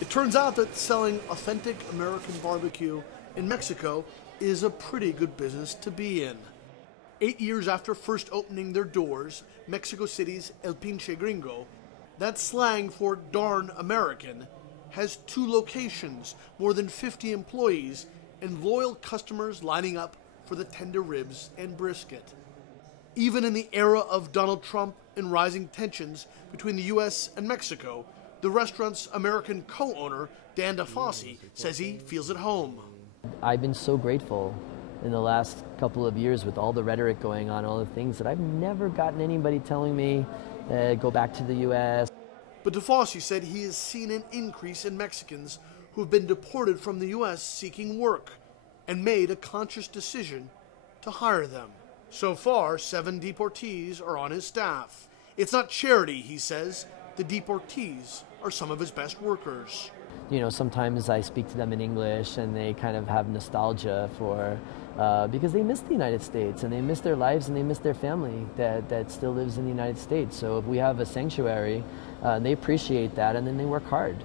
It turns out that selling authentic American barbecue in Mexico is a pretty good business to be in. 8 years after first opening their doors, Mexico City's El Pinche Gringo, that's slang for darn American, has 2 locations, more than 50 employees, and loyal customers lining up for the tender ribs and brisket. Even in the era of Donald Trump and rising tensions between the U.S. and Mexico, the restaurant's American co-owner, Dan DeFosse, says he feels at home. I've been so grateful in the last couple of years with all the rhetoric going on, all the things that I've never gotten anybody telling me, go back to the U.S. But DeFosse said he has seen an increase in Mexicans who have been deported from the U.S. seeking work and made a conscious decision to hire them. So far, 7 deportees are on his staff. It's not charity, he says. The deportees are some of his best workers. You know, sometimes I speak to them in English and they kind of have nostalgia for, because they miss the United States and they miss their lives and they miss their family that still lives in the United States. So if we have a sanctuary, they appreciate that and then they work hard.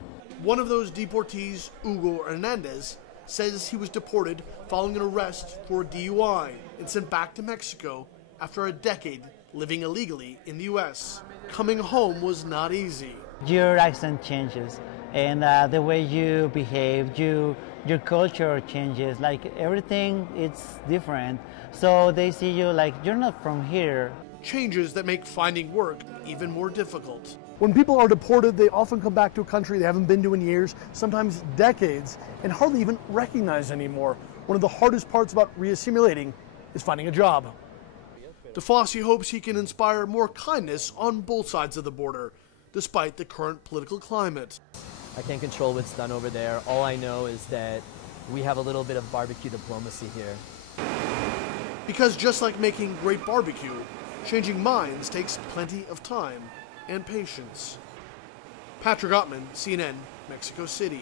One of those deportees, Hugo Hernandez, says he was deported following an arrest for a DUI and sent back to Mexico after a decade living illegally in the U.S. Coming home was not easy. Your accent changes, and the way you behave, your culture changes. Like everything, it's different. So they see you like you're not from here. Changes that make finding work even more difficult. When people are deported, they often come back to a country they haven't been to in years, sometimes decades, and hardly even recognize anymore. One of the hardest parts about reassimilating is finding a job. DeFosse hopes he can inspire more kindness on both sides of the border, despite the current political climate. I can't control what's done over there. All I know is that we have a little bit of barbecue diplomacy here. Because just like making great barbecue, changing minds takes plenty of time and patience. Patrick Ottman, CNN, Mexico City.